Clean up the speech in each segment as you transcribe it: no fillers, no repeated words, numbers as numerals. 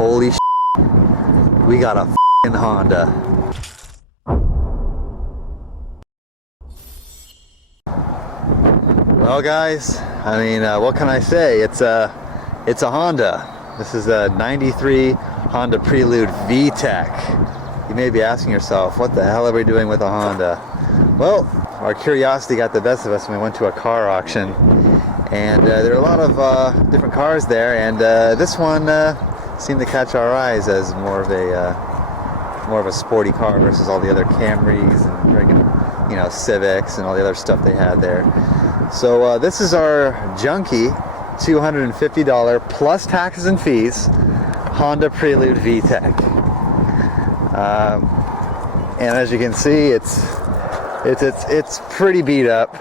Holy shit. We got a f***ing Honda. Well guys, I mean, what can I say? It's a Honda. This is a 93 Honda Prelude VTEC. You may be asking yourself, what the hell are we doing with a Honda? Well, our curiosity got the best of us when we went to a car auction. And there are a lot of different cars there, and this one seemed to catch our eyes as more of a sporty car versus all the other Camrys and friggin', you know, Civics and all the other stuff they had there. So this is our junky $250 plus taxes and fees Honda Prelude VTEC. And as you can see, it's pretty beat up.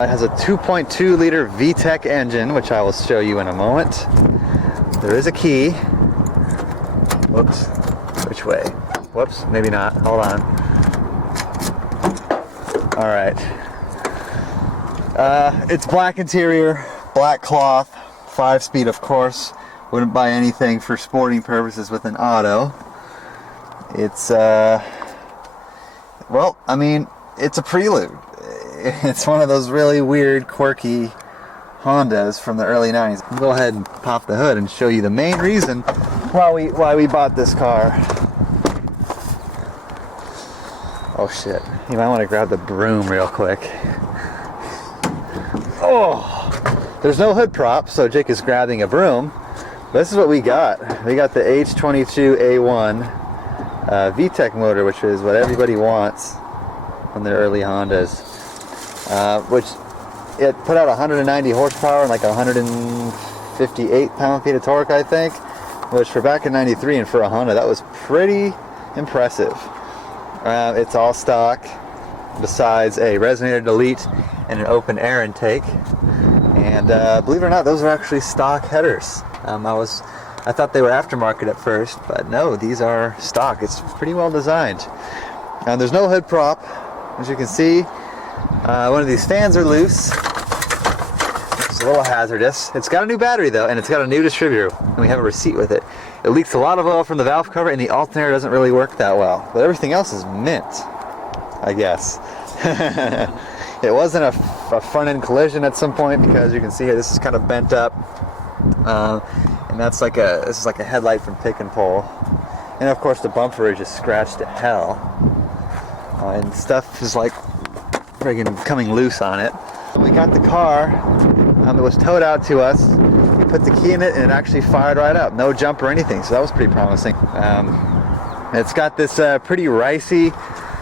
It has a 2.2 liter VTEC engine, which I will show you in a moment. There is a key. Whoops. Which way? Whoops, maybe not. Hold on. All right. It's black interior, black cloth, 5-speed, of course. Wouldn't buy anything for sporting purposes with an auto. It's, well, I mean, it's a Prelude. It's one of those really weird, quirky Hondas from the early 90s. I'll go ahead and pop the hood and show you the main reason why we bought this car. Oh shit, you might want to grab the broom real quick. Oh, there's no hood prop, so Jake is grabbing a broom. This is what we got. We got the H22A1 VTEC motor, which is what everybody wants on their early Hondas. Which it put out 190 horsepower and like 158 pound-feet of torque, I think, which for back in 93 and for a Honda, that was pretty impressive. It's all stock besides a resonator delete and an open air intake, and believe it or not, those are actually stock headers. I thought they were aftermarket at first, but no, these are stock. It's pretty well designed. There's no hood prop, as you can see. One of these fans are loose, which is a little hazardous. It's got a new battery though, and it's got a new distributor, and we have a receipt with it. It leaks a lot of oil from the valve cover, and the alternator doesn't really work that well, but everything else is mint, I guess. It wasn't a front-end collision at some point, because you can see here this is kind of bent up, and this is like a headlight from pick and pull, and of course the bumper is just scratched to hell, and stuff is like friggin' coming loose on it. We got the car, it was towed out to us. We put the key in it and it actually fired right up. No jump or anything, so that was pretty promising. It's got this pretty ricey,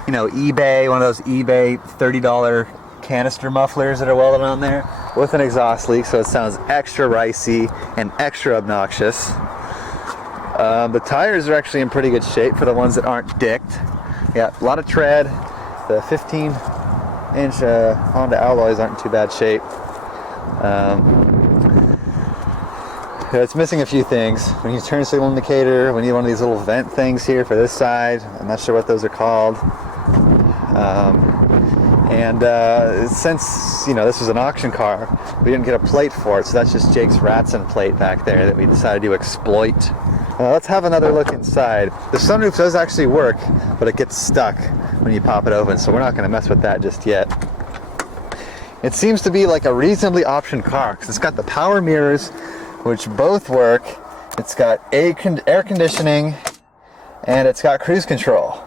you know, eBay, one of those eBay $30 canister mufflers that are welded on there with an exhaust leak, so it sounds extra ricey and extra obnoxious. The tires are actually in pretty good shape for the ones that aren't dicked. Yeah, a lot of tread. The 15-inch Honda alloys aren't in too bad shape. It's missing a few things. We need a turn signal indicator. We need one of these little vent things here for this side. I'm not sure what those are called. Since, you know, this was an auction car, we didn't get a plate for it, so that's just Jake's Ratson plate back there that we decided to exploit. Let's have another look inside. The sunroof does actually work, but it gets stuck when you pop it open, so we're not going to mess with that just yet. It seems to be like a reasonably optioned car, because it's got the power mirrors, which both work. It's got air conditioning, and it's got cruise control.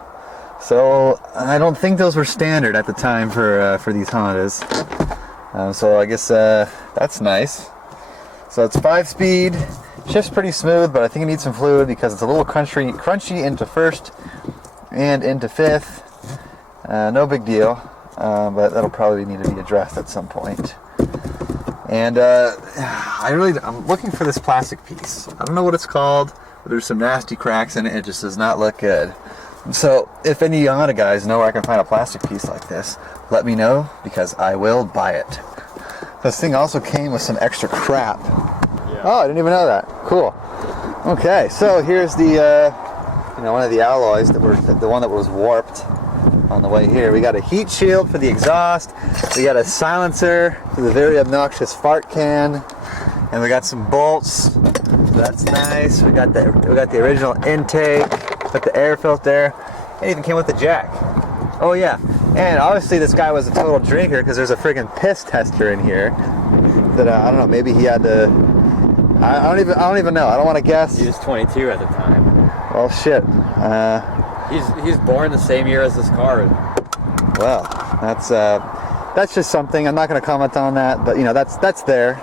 So I don't think those were standard at the time for these Hondas. So I guess that's nice. So it's 5-speed. Shifts pretty smooth, but I think it needs some fluid because it's a little crunchy into first and into fifth. No big deal, but that'll probably need to be addressed at some point. And I'm looking for this plastic piece. I don't know what it's called, but there's some nasty cracks in it. It just does not look good. So if any Honda guys know where I can find a plastic piece like this, let me know, because I will buy it. This thing also came with some extra crap. Yeah. Oh, I didn't even know that. Cool. Okay, so here's the one of the alloys that the one that was warped on the way here. We got a heat shield for the exhaust. We got a silencer for the very obnoxious fart can. And we got some bolts. That's nice. We got the original intake, got the air filter. It even came with the jack. Oh yeah. And obviously this guy was a total drinker because there's a friggin' piss tester in here. That I don't know. Maybe he had to. I don't even know. I don't want to guess. He was 22 at the time. Well, shit. He's born the same year as this car. Well, that's just something. I'm not going to comment on that, but you know, that's there.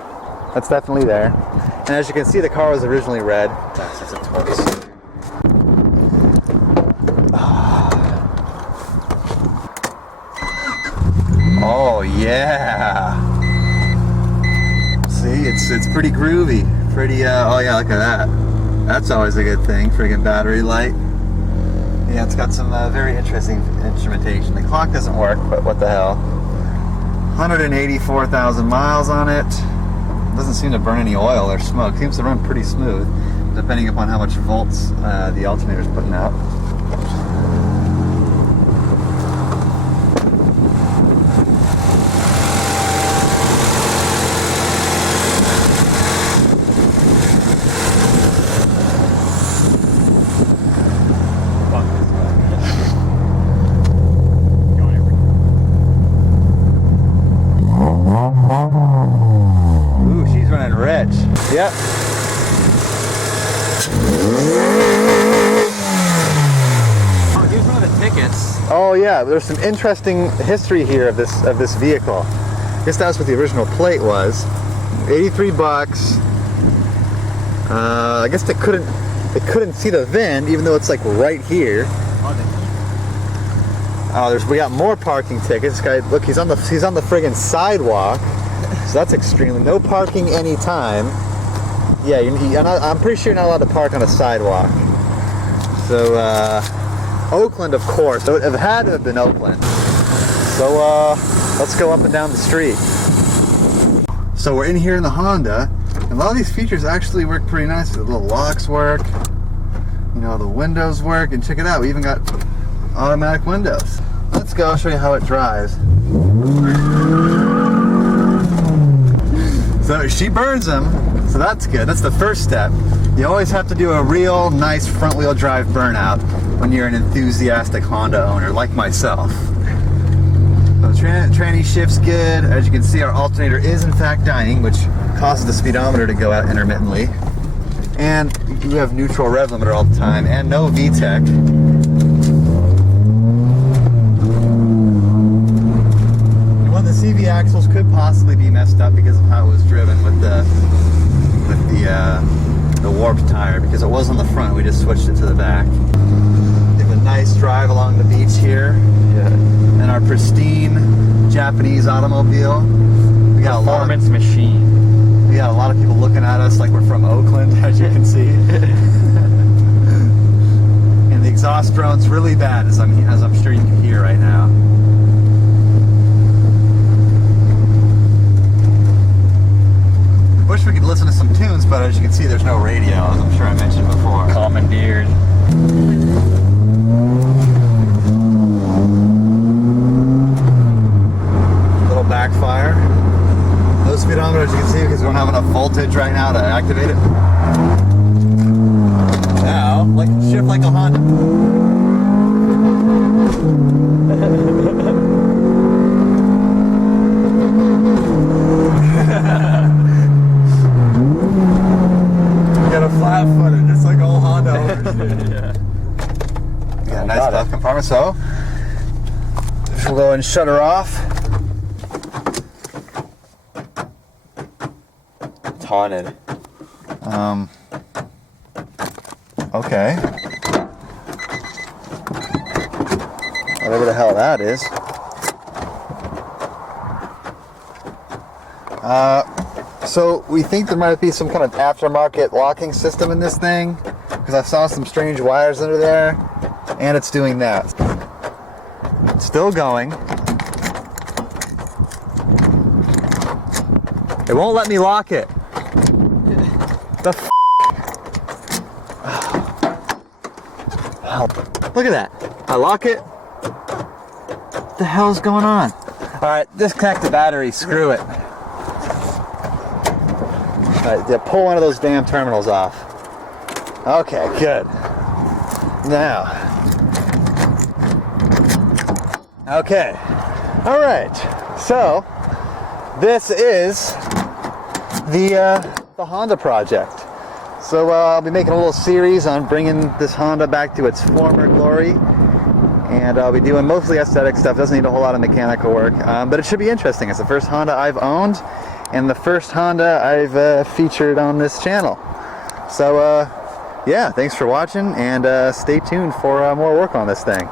That's definitely there. And as you can see, the car was originally red. That's just a tortoise. Oh yeah. See, it's pretty groovy. Pretty. Oh yeah, look at that. That's always a good thing. Friggin' battery light. Yeah, it's got some very interesting instrumentation. The clock doesn't work, but what the hell. 184,000 miles on it. Doesn't seem to burn any oil or smoke. Seems to run pretty smooth, depending upon how much volts the alternator's putting out. Yep. Oh, here's one of the tickets. Oh yeah, there's some interesting history here of this vehicle. I guess that's what the original plate was. 83 bucks. I guess they couldn't see the VIN even though it's like right here. Oh, we got more parking tickets. This guy, look, he's on the friggin' sidewalk. So that's extremely no parking anytime. Yeah, I'm pretty sure you're not allowed to park on a sidewalk. So, Oakland, of course. So it had to have been Oakland. So, let's go up and down the street. So we're in here in the Honda, and a lot of these features actually work pretty nice. The little locks work, you know, the windows work, and check it out, we even got automatic windows. Let's go, I'll show you how it drives. So she burns them. So that's good. That's the first step. You always have to do a real nice front wheel drive burnout when you're an enthusiastic Honda owner like myself. So tranny shift's good. As you can see, our alternator is in fact dying, which causes the speedometer to go out intermittently. And you have neutral rev limiter all the time and no VTEC. One of the CV axles could possibly be messed up because of how it was driven with the warped tire, because it was on the front, we just switched it to the back. We have a nice drive along the beach here. Yeah. And our pristine Japanese automobile. We got performance machine. We got a lot of people looking at us like we're from Oakland, as you can see. And the exhaust drone's really bad, as I'm sure you can hear right now. Wish we could listen to some tunes, but as you can see, there's no radio, as I'm sure I mentioned before. Commandeered. Little backfire. No speedometer, as you can see, because we don't have enough voltage right now to activate it. Now, shift like a Honda. Flat-footed, just like old Honda owners. Yeah, nice left compartment. So we'll go and shut her off. It's haunted. Okay. Whatever the hell that is. So we think there might be some kind of aftermarket locking system in this thing, because I saw some strange wires under there, and it's doing that. It's still going. It won't let me lock it. The f***? Look at that. I lock it. What the hell's going on? Alright, disconnect the battery, screw it. Alright, yeah, pull one of those damn terminals off. Okay, good. Now. Okay. Alright. So, this is the Honda project. So I'll be making a little series on bringing this Honda back to its former glory. And I'll be doing mostly aesthetic stuff. Doesn't need a whole lot of mechanical work. But it should be interesting. It's the first Honda I've owned. And the first Honda I've featured on this channel. So yeah, thanks for watching, and stay tuned for more work on this thing.